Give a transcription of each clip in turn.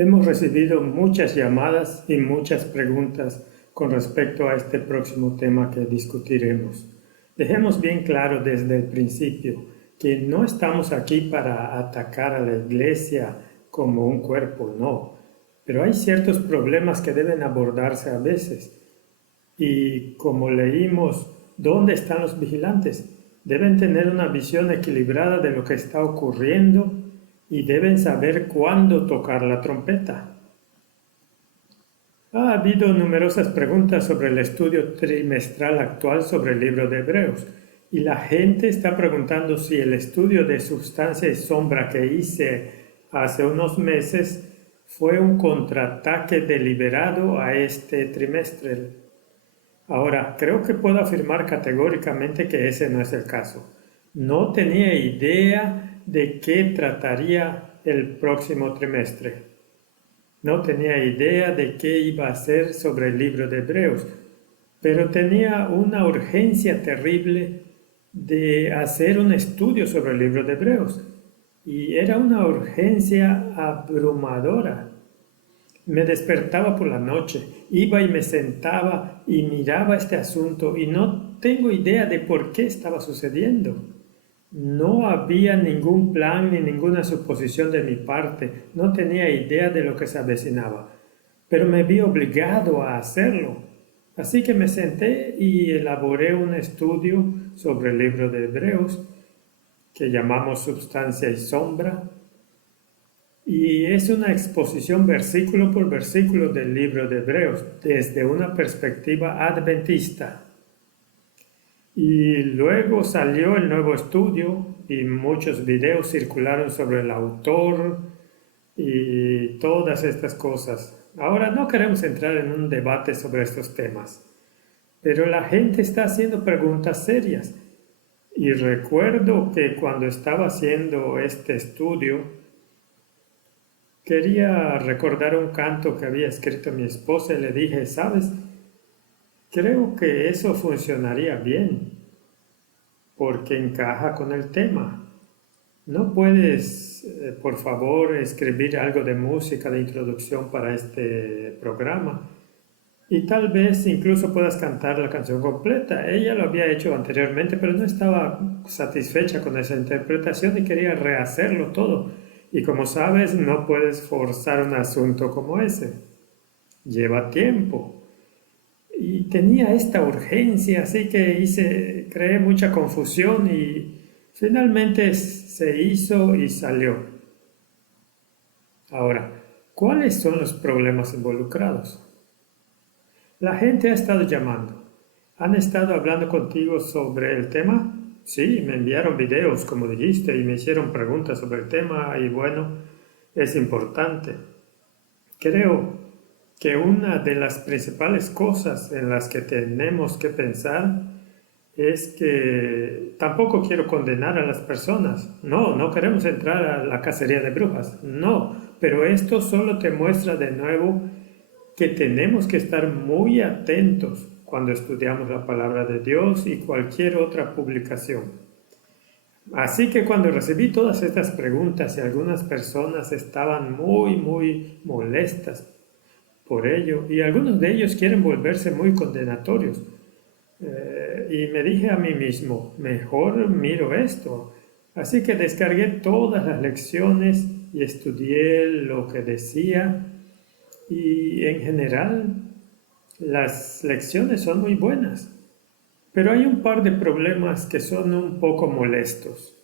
Hemos recibido muchas llamadas y muchas preguntas con respecto a este próximo tema que discutiremos. Dejemos bien claro desde el principio que no estamos aquí para atacar a la Iglesia como un cuerpo, no. Pero hay ciertos problemas que deben abordarse a veces. Y como leímos, ¿dónde están los vigilantes? Deben tener una visión equilibrada de lo que está ocurriendo y deben saber cuándo tocar la trompeta. Ha habido numerosas preguntas sobre el estudio trimestral actual sobre el libro de Hebreos, y la gente está preguntando si el estudio de sustancia y sombra que hice hace unos meses fue un contraataque deliberado a este trimestre. Ahora, creo que puedo afirmar categóricamente que ese no es el caso. No tenía idea de qué trataría el próximo trimestre. No tenía idea de qué iba a ser sobre el libro de Hebreos, pero tenía una urgencia terrible de hacer un estudio sobre el libro de Hebreos. Y era una urgencia abrumadora. Me despertaba por la noche, iba y me sentaba y miraba este asunto y no tengo idea de por qué estaba sucediendo. No había ningún plan ni ninguna suposición de mi parte, no tenía idea de lo que se avecinaba, pero me vi obligado a hacerlo. Así que me senté y elaboré un estudio sobre el libro de Hebreos, que llamamos Substancia y Sombra, y es una exposición versículo por versículo del libro de Hebreos, desde una perspectiva adventista. Y luego salió el nuevo estudio y muchos videos circularon sobre el autor y todas estas cosas. Ahora no queremos entrar en un debate sobre estos temas, pero la gente está haciendo preguntas serias. Y recuerdo que cuando estaba haciendo este estudio, quería recordar un canto que había escrito mi esposa y le dije, ¿sabes? Creo que eso funcionaría bien, porque encaja con el tema. ¿No puedes, por favor, escribir algo de música de introducción para este programa? Y tal vez incluso puedas cantar la canción completa. Ella lo había hecho anteriormente, pero no estaba satisfecha con esa interpretación y quería rehacerlo todo. Y como sabes, no puedes forzar un asunto como ese. Lleva tiempo. Y tenía esta urgencia, así que creé mucha confusión y finalmente se hizo y salió. Ahora, ¿cuáles son los problemas involucrados? La gente ha estado llamando. ¿Han estado hablando contigo sobre el tema? Sí, me enviaron videos, como dijiste, y me hicieron preguntas sobre el tema, y bueno, es importante. Creo que una de las principales cosas en las que tenemos que pensar es que tampoco quiero condenar a las personas. No, no queremos entrar a la cacería de brujas. No, pero esto solo te muestra de nuevo que tenemos que estar muy atentos cuando estudiamos la palabra de Dios y cualquier otra publicación. Así que cuando recibí todas estas preguntas y algunas personas estaban muy molestas por ello y algunos de ellos quieren volverse muy condenatorios, y me dije a mí mismo, mejor miro esto. Así que descargué todas las lecciones y estudié lo que decía. Y en general, las lecciones son muy buenas, pero hay un par de problemas que son un poco molestos.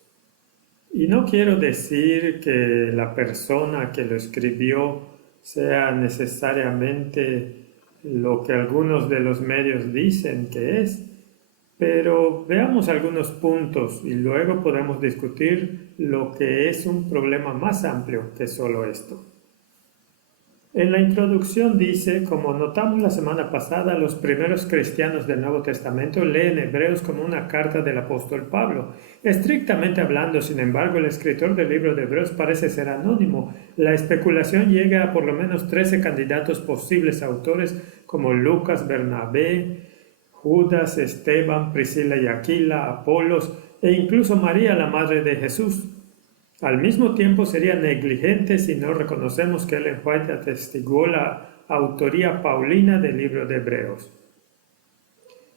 Y no quiero decir que la persona que lo escribió sea necesariamente lo que algunos de los medios dicen que es, pero veamos algunos puntos y luego podemos discutir lo que es un problema más amplio que solo esto. En la introducción dice, como notamos la semana pasada, los primeros cristianos del Nuevo Testamento leen Hebreos como una carta del apóstol Pablo. Estrictamente hablando, sin embargo, el escritor del libro de Hebreos parece ser anónimo. La especulación llega a por lo menos 13 candidatos posibles autores como Lucas, Bernabé, Judas, Esteban, Priscila y Aquila, Apolos e incluso María, la madre de Jesús. Al mismo tiempo sería negligente si no reconocemos que Ellen White atestiguó la autoría paulina del libro de Hebreos.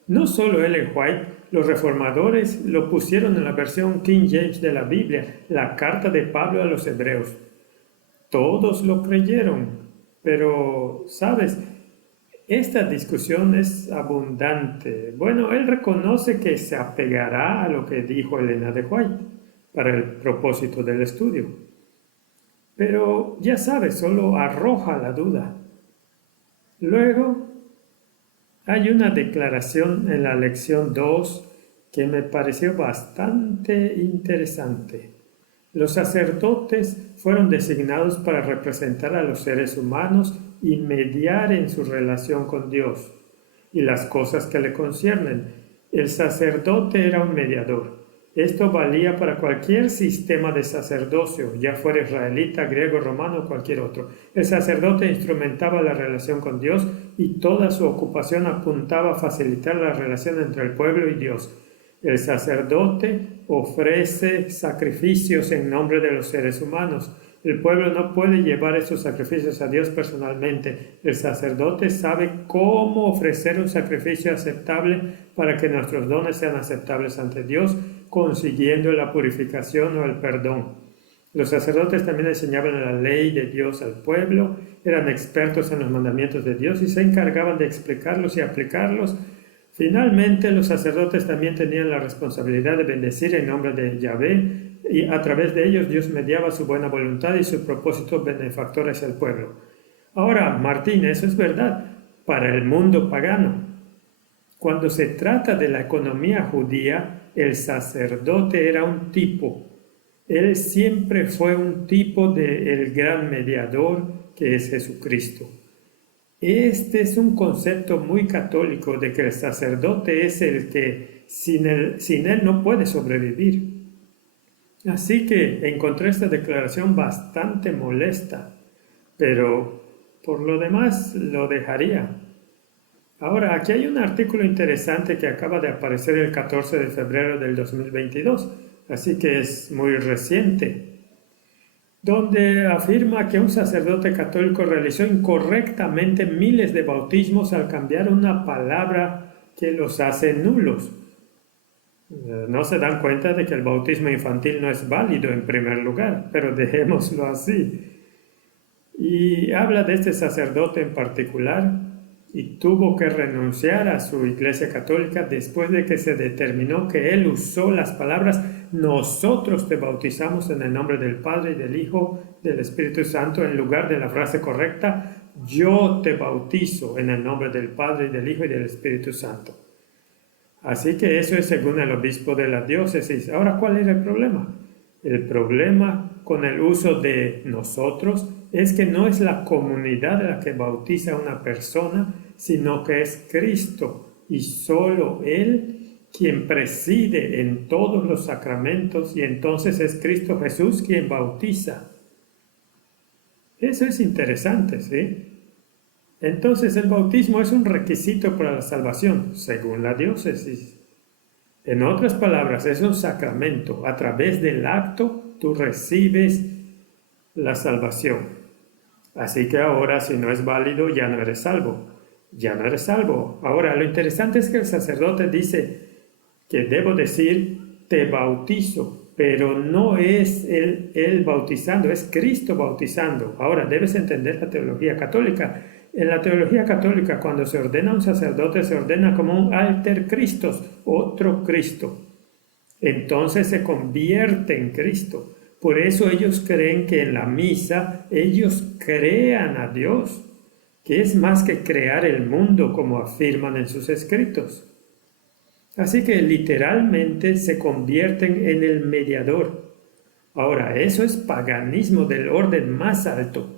No solo Ellen White, los reformadores lo pusieron en la versión King James de la Biblia, la carta de Pablo a los Hebreos. Todos lo creyeron, pero, ¿sabes? Esta discusión es abundante. Bueno, él reconoce que se apegará a lo que dijo Elena de White para el propósito del estudio. Pero, ya sabes, solo arroja la duda. Luego, hay una declaración en la lección 2 que me pareció bastante interesante. Los sacerdotes fueron designados para representar a los seres humanos y mediar en su relación con Dios y las cosas que le conciernen. El sacerdote era un mediador. Esto valía para cualquier sistema de sacerdocio, ya fuera israelita, griego, romano o cualquier otro. El sacerdote instrumentaba la relación con Dios y toda su ocupación apuntaba a facilitar la relación entre el pueblo y Dios. El sacerdote ofrece sacrificios en nombre de los seres humanos. El pueblo no puede llevar esos sacrificios a Dios personalmente. El sacerdote sabe cómo ofrecer un sacrificio aceptable para que nuestros dones sean aceptables ante Dios, consiguiendo la purificación o el perdón. Los sacerdotes también enseñaban la ley de Dios al pueblo, eran expertos en los mandamientos de Dios y se encargaban de explicarlos y aplicarlos. Finalmente, los sacerdotes también tenían la responsabilidad de bendecir en nombre de Yahvé, y a través de ellos Dios mediaba su buena voluntad y su propósito benefactor hacia el pueblo. Ahora, Martín, eso es verdad para el mundo pagano. Cuando se trata de la economía judía, el sacerdote era un tipo. Él siempre fue un tipo del gran mediador que es Jesucristo. Este es un concepto muy católico de que el sacerdote es el que sin él no puede sobrevivir. Así que encontré esta declaración bastante molesta, pero por lo demás lo dejaría. Ahora, aquí hay un artículo interesante que acaba de aparecer el 14 de febrero del 2022, así que es muy reciente, donde afirma que un sacerdote católico realizó incorrectamente miles de bautismos al cambiar una palabra que los hace nulos. No se dan cuenta de que el bautismo infantil no es válido en primer lugar, pero dejémoslo así. Y habla de este sacerdote en particular y tuvo que renunciar a su iglesia católica después de que se determinó que él usó las palabras "nosotros te bautizamos en el nombre del Padre y del Hijo, del Espíritu Santo", en lugar de la frase correcta "yo te bautizo en el nombre del Padre y del Hijo y del Espíritu Santo". Así que eso es según el obispo de la diócesis. Ahora, ¿cuál era el problema? El problema con el uso de "nosotros" es que no es la comunidad la que bautiza a una persona, sino que es Cristo y solo Él quien preside en todos los sacramentos, y entonces es Cristo Jesús quien bautiza. Eso es interesante, ¿sí? Entonces el bautismo es un requisito para la salvación, según la diócesis. En otras palabras, es un sacramento. A través del acto tú recibes la salvación. Así que ahora, si no es válido, ya no eres salvo. Ya no eres salvo. Ahora, lo interesante es que el sacerdote dice que debo decir "te bautizo", pero no es él bautizando, es Cristo bautizando. Ahora, debes entender la teología católica. En la teología católica, cuando se ordena un sacerdote, se ordena como un alter Christos, otro Cristo. Entonces se convierte en Cristo. Por eso ellos creen que en la misa ellos crean a Dios, que es más que crear el mundo, como afirman en sus escritos. Así que literalmente se convierten en el mediador. Ahora, eso es paganismo del orden más alto.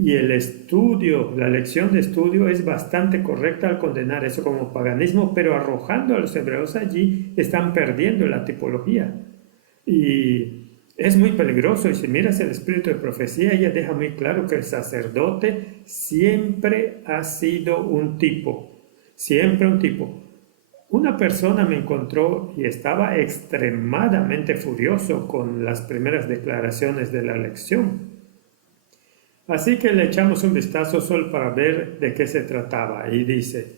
Y el estudio, la lección de estudio es bastante correcta al condenar eso como paganismo, pero arrojando a los hebreos allí están perdiendo la tipología. Y es muy peligroso, y si miras el espíritu de profecía, ella deja muy claro que el sacerdote siempre ha sido un tipo, siempre un tipo. Una persona me encontró y estaba extremadamente furioso con las primeras declaraciones de la lección. Así que le echamos un vistazo solo para ver de qué se trataba y dice: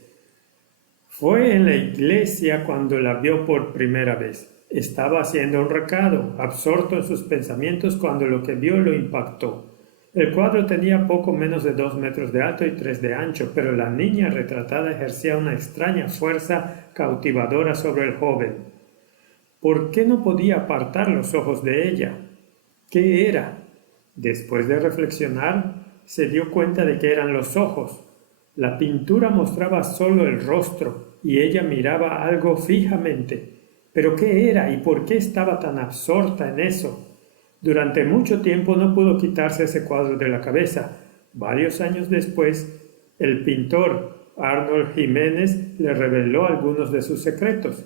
fue en la iglesia cuando la vio por primera vez. Estaba haciendo un recado, absorto en sus pensamientos cuando lo que vio lo impactó. El cuadro tenía poco menos de 2 metros de alto y 3 de ancho, pero la niña retratada ejercía una extraña fuerza cautivadora sobre el joven. ¿Por qué no podía apartar los ojos de ella? ¿Qué era? Después de reflexionar, se dio cuenta de que eran los ojos. La pintura mostraba solo el rostro y ella miraba algo fijamente. ¿Pero qué era y por qué estaba tan absorta en eso? Durante mucho tiempo no pudo quitarse ese cuadro de la cabeza. Varios años después, el pintor Arnold Jiménez le reveló algunos de sus secretos.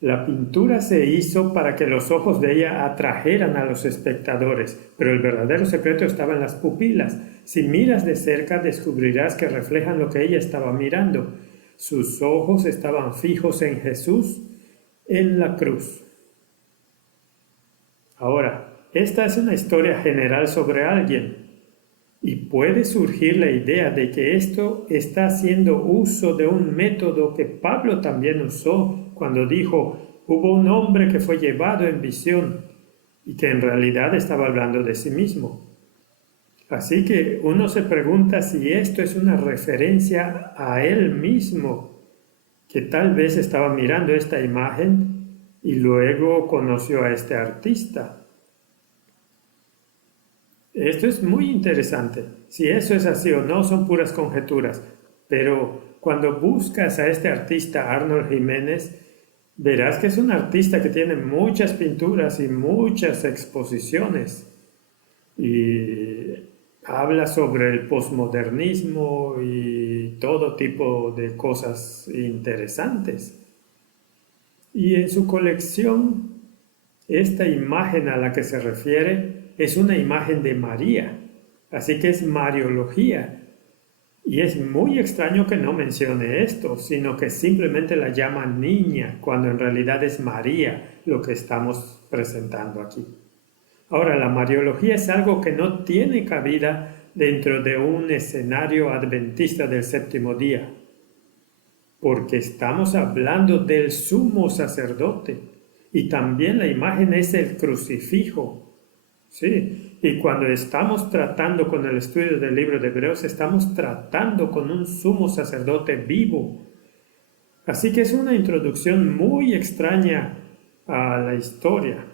La pintura se hizo para que los ojos de ella atrajeran a los espectadores, pero el verdadero secreto estaba en las pupilas. Si miras de cerca, descubrirás que reflejan lo que ella estaba mirando. Sus ojos estaban fijos en Jesús en la cruz. Ahora, esta es una historia general sobre alguien, y puede surgir la idea de que esto está haciendo uso de un método que Pablo también usó cuando dijo: hubo un hombre que fue llevado en visión, y que en realidad estaba hablando de sí mismo. Así que uno se pregunta si esto es una referencia a él mismo, que tal vez estaba mirando esta imagen y luego conoció a este artista. Esto es muy interesante. Si eso es así o no son puras conjeturas, pero cuando buscas a este artista Arnold Jiménez, verás que es un artista que tiene muchas pinturas y muchas exposiciones y habla sobre el posmodernismo y todo tipo de cosas interesantes. Y en su colección, esta imagen a la que se refiere es una imagen de María, así que es Mariología. Y es muy extraño que no mencione esto, sino que simplemente la llama niña, cuando en realidad es María lo que estamos presentando aquí. Ahora, la Mariología es algo que no tiene cabida dentro de un escenario adventista del séptimo día, porque estamos hablando del sumo sacerdote, y también la imagen es el crucifijo. Sí, y cuando estamos tratando con el estudio del libro de Hebreos, estamos tratando con un sumo sacerdote vivo. Así que es una introducción muy extraña a la historia.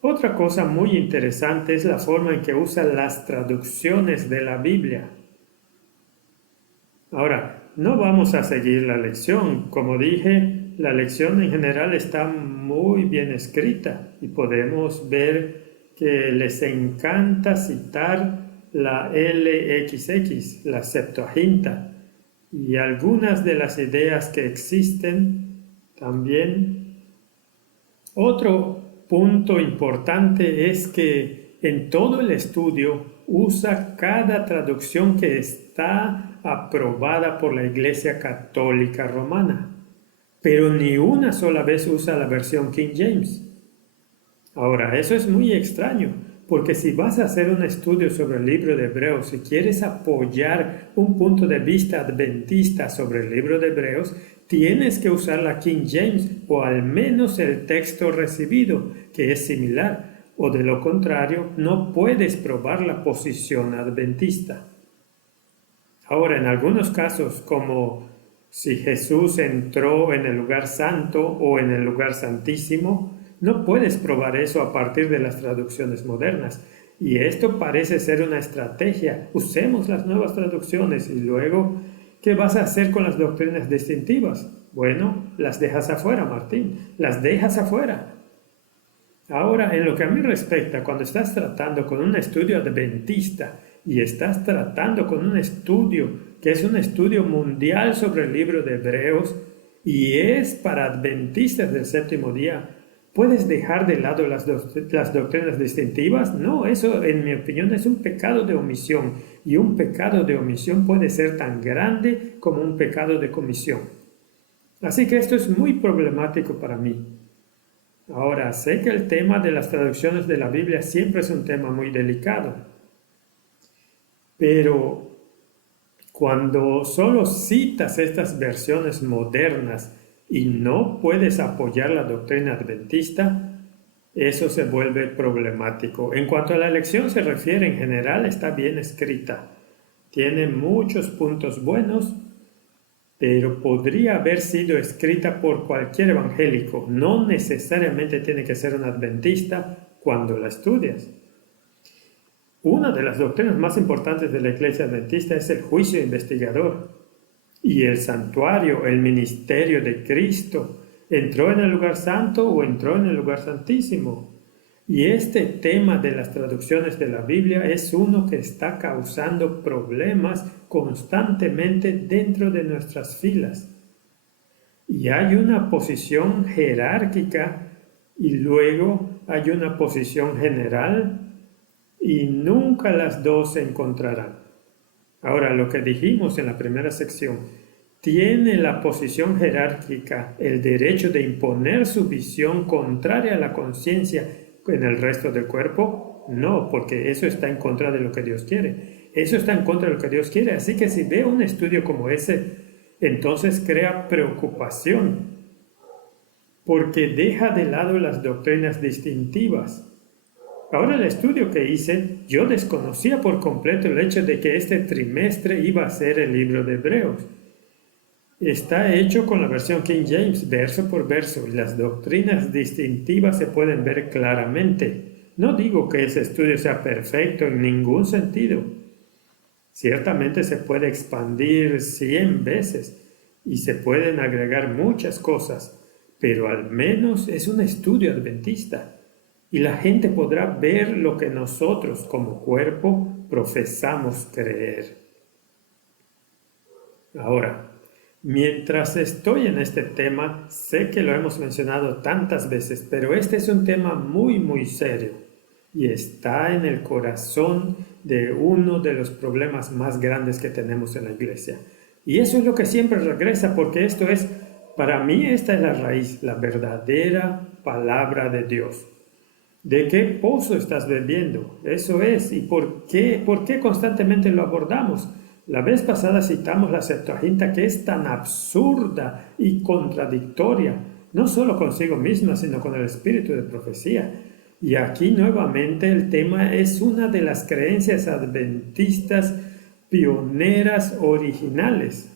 Otra cosa muy interesante es la forma en que usa las traducciones de la Biblia. Ahora, no vamos a seguir la lección. Como dije, la lección en general está muy bien escrita y podemos ver que les encanta citar la LXX, la Septuaginta, y algunas de las ideas que existen también. Otro punto importante es que en todo el estudio usa cada traducción que está aprobada por la Iglesia Católica Romana, pero ni una sola vez usa la versión King James. Ahora, eso es muy extraño, porque si vas a hacer un estudio sobre el libro de Hebreos y quieres apoyar un punto de vista adventista sobre el libro de Hebreos, tienes que usar la King James o al menos el texto recibido, que es similar, o de lo contrario, no puedes probar la posición adventista. Ahora, en algunos casos, como si Jesús entró en el lugar santo o en el lugar santísimo, no puedes probar eso a partir de las traducciones modernas. Y esto parece ser una estrategia. Usemos las nuevas traducciones y luego, ¿qué vas a hacer con las doctrinas distintivas? Bueno, las dejas afuera, Martín. Las dejas afuera. Ahora, en lo que a mí respecta, cuando estás tratando con un estudio adventista y estás tratando con un estudio que es un estudio mundial sobre el libro de Hebreos y es para adventistas del séptimo día, ¿puedes dejar de lado las doctrinas distintivas? No, eso en mi opinión es un pecado de omisión, y un pecado de omisión puede ser tan grande como un pecado de comisión. Así que esto es muy problemático para mí. Ahora, sé que el tema de las traducciones de la Biblia siempre es un tema muy delicado, pero cuando solo citas estas versiones modernas y no puedes apoyar la doctrina adventista, eso se vuelve problemático. En cuanto a la elección se refiere, en general está bien escrita. Tiene muchos puntos buenos, pero podría haber sido escrita por cualquier evangélico. No necesariamente tiene que ser un adventista cuando la estudias. Una de las doctrinas más importantes de la Iglesia Adventista es el juicio investigador. Y el santuario, el ministerio de Cristo, ¿entró en el lugar santo o entró en el lugar santísimo? Y este tema de las traducciones de la Biblia es uno que está causando problemas constantemente dentro de nuestras filas. Y hay una posición jerárquica y luego hay una posición general y nunca las dos se encontrarán. Ahora, lo que dijimos en la primera sección, ¿tiene la posición jerárquica el derecho de imponer su visión contraria a la conciencia en el resto del cuerpo? No, porque eso está en contra de lo que Dios quiere. Eso está en contra de lo que Dios quiere. Así que si ve un estudio como ese, entonces crea preocupación, porque deja de lado las doctrinas distintivas. Ahora el estudio que hice, yo desconocía por completo el hecho de que este trimestre iba a ser el libro de Hebreos. Está hecho con la versión King James, verso por verso, y las doctrinas distintivas se pueden ver claramente. No digo que ese estudio sea perfecto en ningún sentido. Ciertamente se puede expandir 100 veces y se pueden agregar muchas cosas, pero al menos es un estudio adventista. Y la gente podrá ver lo que nosotros como cuerpo profesamos creer. Ahora, mientras estoy en este tema, sé que lo hemos mencionado tantas veces, pero este es un tema muy serio y está en el corazón de uno de los problemas más grandes que tenemos en la iglesia. Y eso es lo que siempre regresa, porque esto es, para mí esta es la raíz, la verdadera palabra de Dios. ¿De qué pozo estás bebiendo? Eso es. ¿Y por qué constantemente lo abordamos? La vez pasada citamos la Septuaginta, que es tan absurda y contradictoria, no solo consigo misma, sino con el espíritu de profecía. Y aquí nuevamente el tema es una de las creencias adventistas pioneras originales.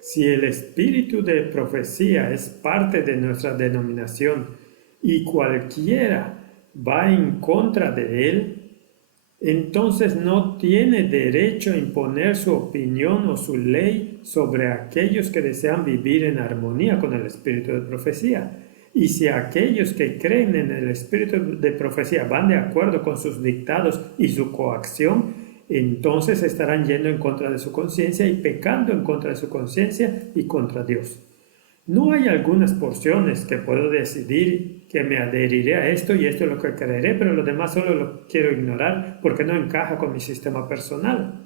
Si el espíritu de profecía es parte de nuestra denominación, y cualquiera va en contra de él, entonces no tiene derecho a imponer su opinión o su ley sobre aquellos que desean vivir en armonía con el espíritu de profecía. Y si aquellos que creen en el espíritu de profecía van de acuerdo con sus dictados y su coacción, entonces estarán yendo en contra de su conciencia y pecando en contra de su conciencia y contra Dios. No hay algunas porciones que puedo decidir que me adheriré a esto y esto es lo que creeré, pero lo demás solo lo quiero ignorar porque no encaja con mi sistema personal.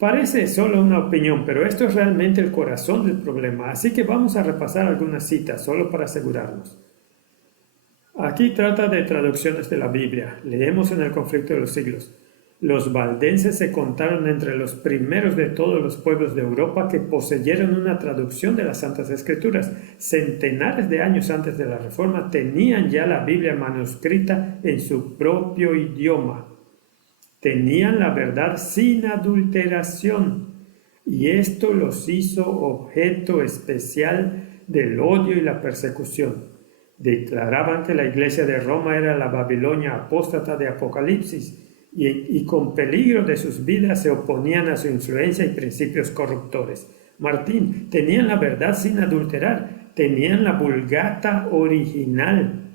Parece solo una opinión, pero esto es realmente el corazón del problema, así que vamos a repasar algunas citas solo para asegurarnos. Aquí trata de traducciones de la Biblia. Leemos en el conflicto de los siglos. Los valdenses se contaron entre los primeros de todos los pueblos de Europa que poseyeron una traducción de las Santas Escrituras. Centenares de años antes de la Reforma tenían ya la Biblia manuscrita en su propio idioma. Tenían la verdad sin adulteración y esto los hizo objeto especial del odio y la persecución. Declaraban que la iglesia de Roma era la Babilonia apóstata de Apocalipsis y con peligro de sus vidas se oponían a su influencia y principios corruptores. Martín, tenían la verdad sin adulterar, tenían la Vulgata original,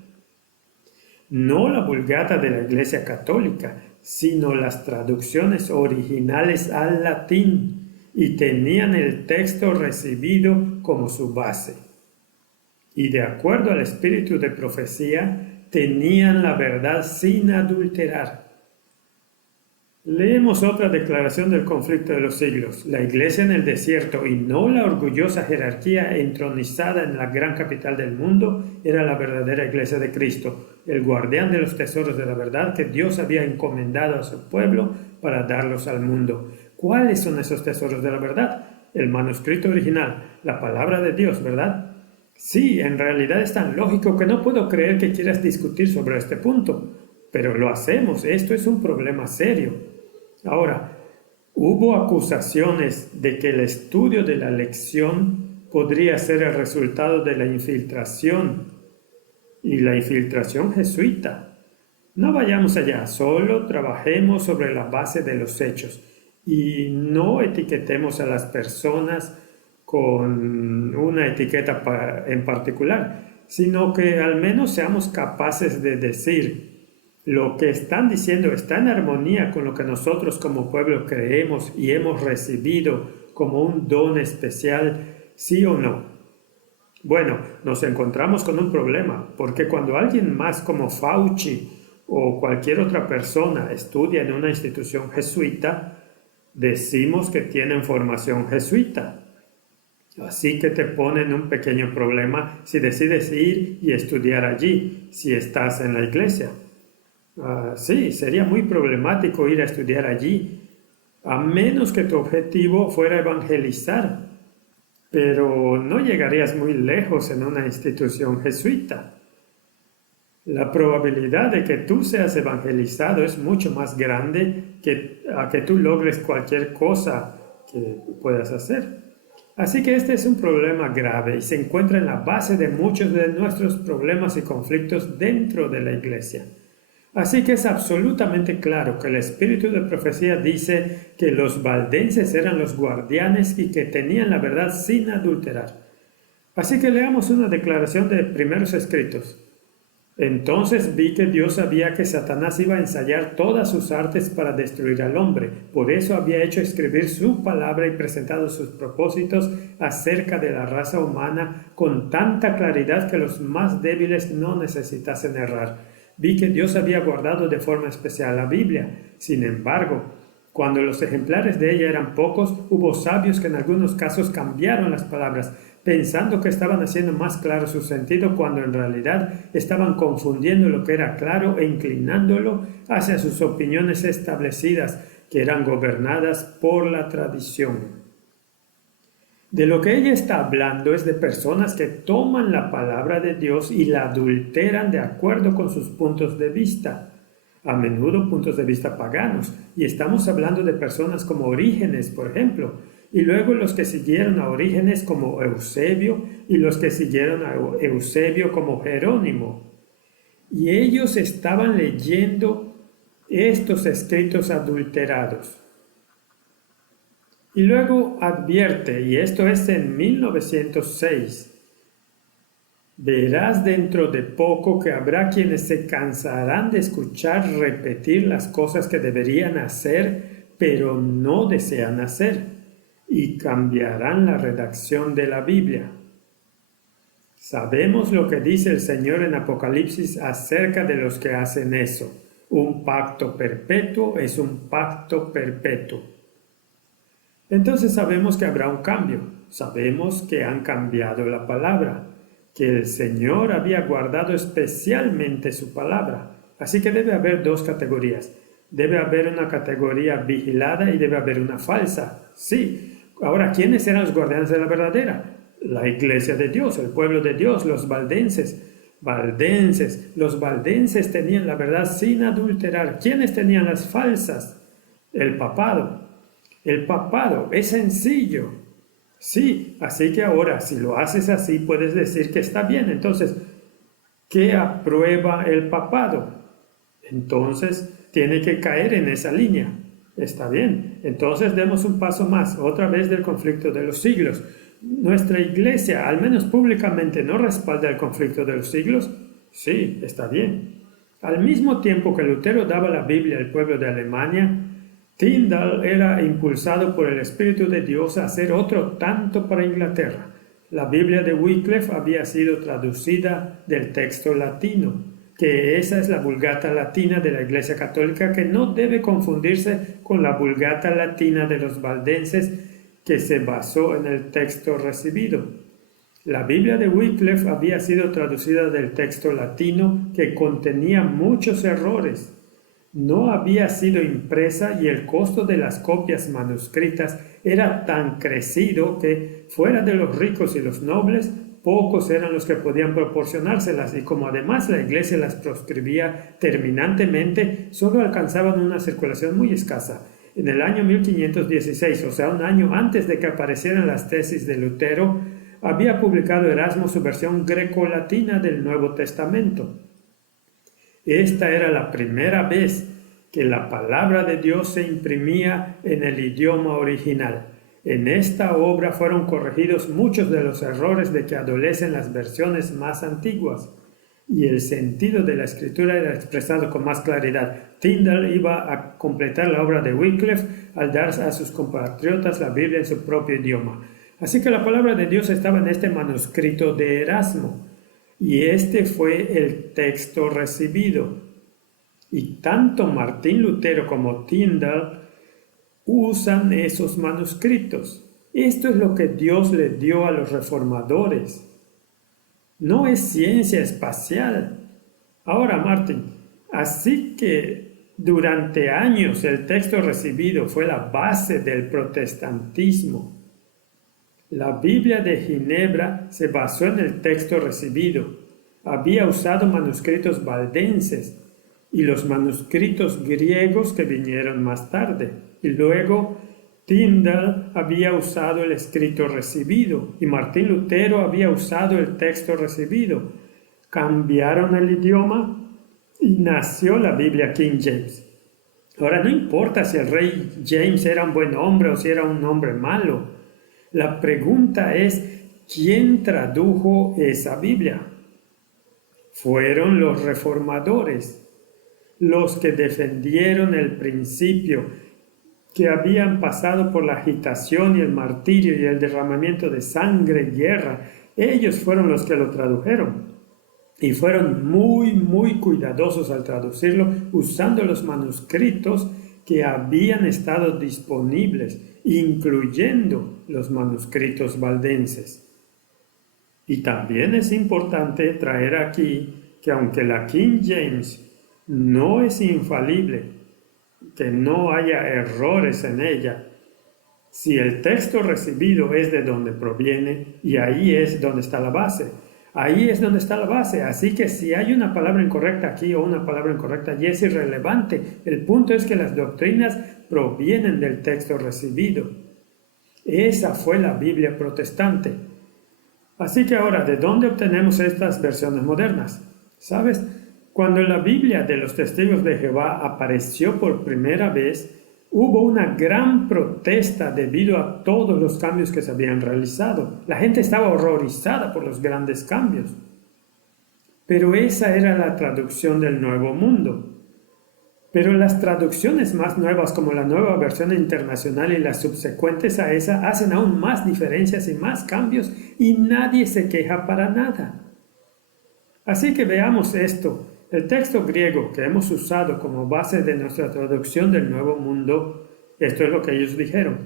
no la Vulgata de la Iglesia Católica, sino las traducciones originales al latín, y tenían el texto recibido como su base. Y de acuerdo al espíritu de profecía, tenían la verdad sin adulterar. Leemos otra declaración del conflicto de los siglos. La iglesia en el desierto y no la orgullosa jerarquía entronizada en la gran capital del mundo era la verdadera iglesia de Cristo, el guardián de los tesoros de la verdad que Dios había encomendado a su pueblo para darlos al mundo. ¿Cuáles son esos tesoros de la verdad? El manuscrito original, la palabra de Dios, ¿verdad? Sí, en realidad es tan lógico que no puedo creer que quieras discutir sobre este punto, pero lo hacemos. Esto es un problema serio. Ahora, hubo acusaciones de que el estudio de la lección podría ser el resultado de la infiltración y la infiltración jesuita. No vayamos allá, solo trabajemos sobre la base de los hechos y no etiquetemos a las personas con una etiqueta en particular, sino que al menos seamos capaces de decir: lo que están diciendo está en armonía con lo que nosotros como pueblo creemos y hemos recibido como un don especial, ¿sí o no? Bueno, nos encontramos con un problema, porque cuando alguien más como Fauci o cualquier otra persona estudia en una institución jesuita, decimos que tienen formación jesuita. Así que te ponen un pequeño problema si decides ir y estudiar allí, si estás en la iglesia. Sí, sería muy problemático ir a estudiar allí, a menos que tu objetivo fuera evangelizar, pero no llegarías muy lejos en una institución jesuita. La probabilidad de que tú seas evangelizado es mucho más grande que a que tú logres cualquier cosa que puedas hacer. Así que este es un problema grave y se encuentra en la base de muchos de nuestros problemas y conflictos dentro de la iglesia. Así que es absolutamente claro que el espíritu de profecía dice que los valdenses eran los guardianes y que tenían la verdad sin adulterar. Así que leamos una declaración de primeros escritos. Entonces vi que Dios sabía que Satanás iba a ensayar todas sus artes para destruir al hombre. Por eso había hecho escribir su palabra y presentado sus propósitos acerca de la raza humana con tanta claridad que los más débiles no necesitasen errar. Vi que Dios había guardado de forma especial la Biblia. Sin embargo, cuando los ejemplares de ella eran pocos, hubo sabios que en algunos casos cambiaron las palabras, pensando que estaban haciendo más claro su sentido cuando en realidad estaban confundiendo lo que era claro e inclinándolo hacia sus opiniones establecidas, que eran gobernadas por la tradición. De lo que ella está hablando es de personas que toman la palabra de Dios y la adulteran de acuerdo con sus puntos de vista, a menudo puntos de vista paganos, y estamos hablando de personas como Orígenes, por ejemplo, y luego los que siguieron a Orígenes como Eusebio y los que siguieron a Eusebio como Jerónimo. Y ellos estaban leyendo estos escritos adulterados. Y luego advierte, y esto es en 1906, verás dentro de poco que habrá quienes se cansarán de escuchar repetir las cosas que deberían hacer, pero no desean hacer, y cambiarán la redacción de la Biblia. Sabemos lo que dice el Señor en Apocalipsis acerca de los que hacen eso. Un pacto perpetuo es un pacto perpetuo. Entonces sabemos que habrá un cambio. Sabemos que han cambiado la palabra, que el Señor había guardado especialmente su palabra. Así que debe haber dos categorías. Debe haber una categoría vigilada y debe haber una falsa. Sí. Ahora, ¿quiénes eran los guardianes de la verdadera? La iglesia de Dios, el pueblo de Dios, los valdenses. Los valdenses tenían la verdad sin adulterar. ¿Quiénes tenían las falsas? El papado. El papado es sencillo. Sí, así que ahora, si lo haces así, puedes decir que está bien. Entonces, ¿qué aprueba el papado? Entonces, tiene que caer en esa línea. Está bien. Entonces, demos un paso más, otra vez del conflicto de los siglos. ¿Nuestra iglesia, al menos públicamente, no respalda el conflicto de los siglos? Sí, está bien. Al mismo tiempo que Lutero daba la Biblia al pueblo de Alemania, Tyndale era impulsado por el Espíritu de Dios a hacer otro tanto para Inglaterra. La Biblia de Wycliffe había sido traducida del texto latino. que esa es la Vulgata Latina de la Iglesia Católica, que no debe confundirse con la Vulgata Latina de los valdenses, que se basó en el texto recibido. La Biblia de Wycliffe había sido traducida del texto latino, que contenía muchos errores. No había sido impresa y el costo de las copias manuscritas era tan crecido que, fuera de los ricos y los nobles, pocos eran los que podían proporcionárselas, y como además la Iglesia las proscribía terminantemente, solo alcanzaban una circulación muy escasa. En el año 1516, o sea, un año antes de que aparecieran las tesis de Lutero, había publicado Erasmo su versión greco-latina del Nuevo Testamento. Esta era la primera vez que la palabra de Dios se imprimía en el idioma original. En esta obra fueron corregidos muchos de los errores de que adolecen las versiones más antiguas, y el sentido de la escritura era expresado con más claridad. Tyndale iba a completar la obra de Wycliffe al dar a sus compatriotas la Biblia en su propio idioma. Así que la palabra de Dios estaba en este manuscrito de Erasmo, y este fue el texto recibido. Y tanto Martín Lutero como Tyndale usan esos manuscritos. Esto es lo que Dios le dio a los reformadores. No es ciencia espacial. Ahora, Martín, así que durante años el texto recibido fue la base del protestantismo. La Biblia de Ginebra se basó en el texto recibido. Había usado manuscritos valdenses y los manuscritos griegos que vinieron más tarde. Y luego Tyndale había usado el escrito recibido y Martín Lutero había usado el texto recibido. Cambiaron el idioma y nació la Biblia King James. Ahora, no importa si el rey James era un buen hombre o si era un hombre malo. La pregunta es, ¿quién tradujo esa Biblia? Fueron los reformadores, los que defendieron el principio, que habían pasado por la agitación y el martirio y el derramamiento de sangre y guerra. Ellos fueron los que lo tradujeron. Y fueron muy cuidadosos al traducirlo, usando los manuscritos que habían estado disponibles, incluyendo los manuscritos valdenses. Y también es importante traer aquí que aunque la King James no es infalible, que no haya errores en ella, si el texto recibido es de donde proviene, y ahí es donde está la base. Ahí es donde está la base. Así que si hay una palabra incorrecta aquí o una palabra incorrecta allí, es irrelevante. El punto es que las doctrinas provienen del texto recibido. Esa fue la Biblia protestante. Así que ahora, ¿de dónde obtenemos estas versiones modernas? ¿Sabes? Cuando la Biblia de los Testigos de Jehová apareció por primera vez, hubo una gran protesta debido a todos los cambios que se habían realizado. La gente estaba horrorizada por los grandes cambios. Pero esa era la traducción del Nuevo Mundo. Pero las traducciones más nuevas, como la Nueva Versión Internacional y las subsecuentes a esa, hacen aún más diferencias y más cambios, y nadie se queja para nada. Así que veamos esto. El texto griego que hemos usado como base de nuestra traducción del Nuevo Mundo, esto es lo que ellos dijeron,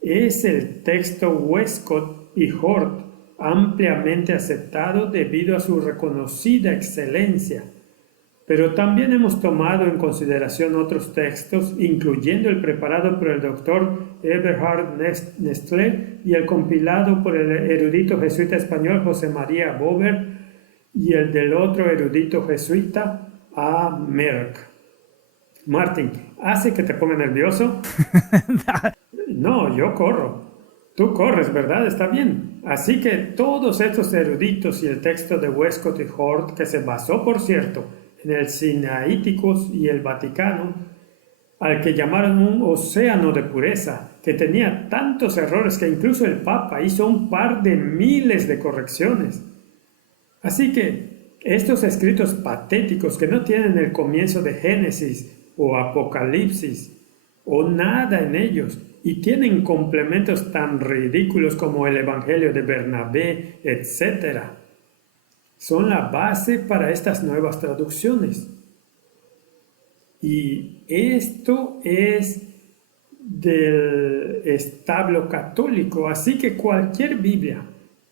es el texto Westcott y Hort, ampliamente aceptado debido a su reconocida excelencia. Pero también hemos tomado en consideración otros textos, incluyendo el preparado por el doctor Eberhard Nestlé y el compilado por el erudito jesuita español José María Bover, y el del otro erudito jesuita, A. Merck. Martín, ¿hace que te ponga nervioso? No, yo corro. Tú corres, ¿verdad? Está bien. Así que todos estos eruditos y el texto de Westcott y Hort, que se basó, por cierto, en el Sinaiticus y el Vaticano, al que llamaron un océano de pureza, que tenía tantos errores que incluso el Papa hizo un par de miles de correcciones. Así que estos escritos patéticos que no tienen el comienzo de Génesis o Apocalipsis o nada en ellos y tienen complementos tan ridículos como el Evangelio de Bernabé, etc. son la base para estas nuevas traducciones. Y esto es del establo católico, así que cualquier Biblia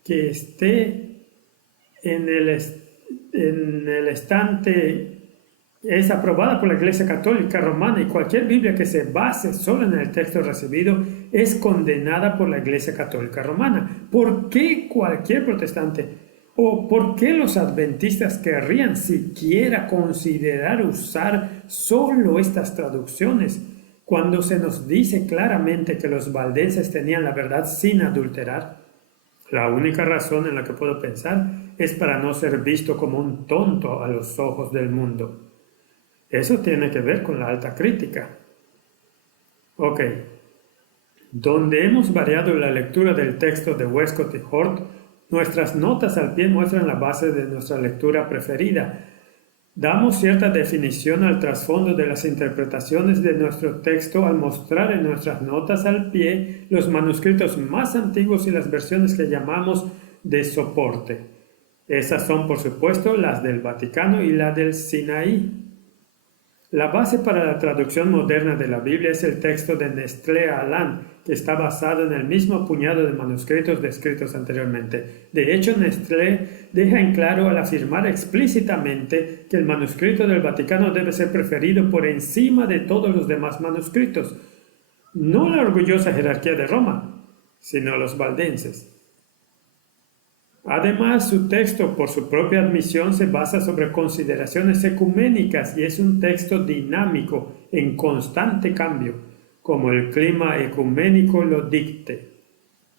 que esté en el estante es aprobada por la Iglesia Católica Romana, y cualquier Biblia que se base solo en el texto recibido es condenada por la Iglesia Católica Romana. ¿Por qué cualquier protestante o por qué los adventistas querrían siquiera considerar usar solo estas traducciones cuando se nos dice claramente que los valdenses tenían la verdad sin adulterar? La única razón en la que puedo pensar es para no ser visto como un tonto a los ojos del mundo. Eso tiene que ver con la alta crítica. Ok. Donde hemos variado la lectura del texto de Westcott y Hort, nuestras notas al pie muestran la base de nuestra lectura preferida. Damos cierta definición al trasfondo de las interpretaciones de nuestro texto al mostrar en nuestras notas al pie los manuscritos más antiguos y las versiones que llamamos de soporte. Esas son, por supuesto, las del Vaticano y la del Sinaí. La base para la traducción moderna de la Biblia es el texto de Nestlé Aland, que está basado en el mismo puñado de manuscritos descritos anteriormente. De hecho, Nestlé deja en claro al afirmar explícitamente que el manuscrito del Vaticano debe ser preferido por encima de todos los demás manuscritos. No la orgullosa jerarquía de Roma, sino los valdenses. Además, su texto, por su propia admisión, se basa sobre consideraciones ecuménicas y es un texto dinámico, en constante cambio, como el clima ecuménico lo dicte.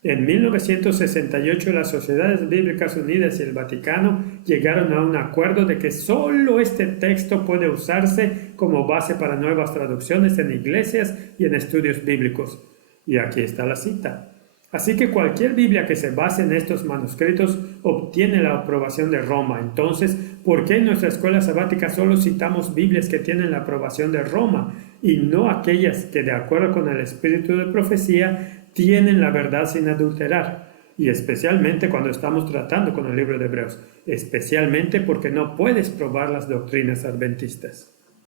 En 1968, las Sociedades Bíblicas Unidas y el Vaticano llegaron a un acuerdo de que solo este texto puede usarse como base para nuevas traducciones en iglesias y en estudios bíblicos. Y aquí está la cita. Así que cualquier Biblia que se base en estos manuscritos obtiene la aprobación de Roma. Entonces, ¿por qué en nuestra escuela sabática solo citamos Biblias que tienen la aprobación de Roma y no aquellas que, de acuerdo con el espíritu de profecía, tienen la verdad sin adulterar? Y especialmente cuando estamos tratando con el libro de Hebreos, especialmente porque no puedes probar las doctrinas adventistas.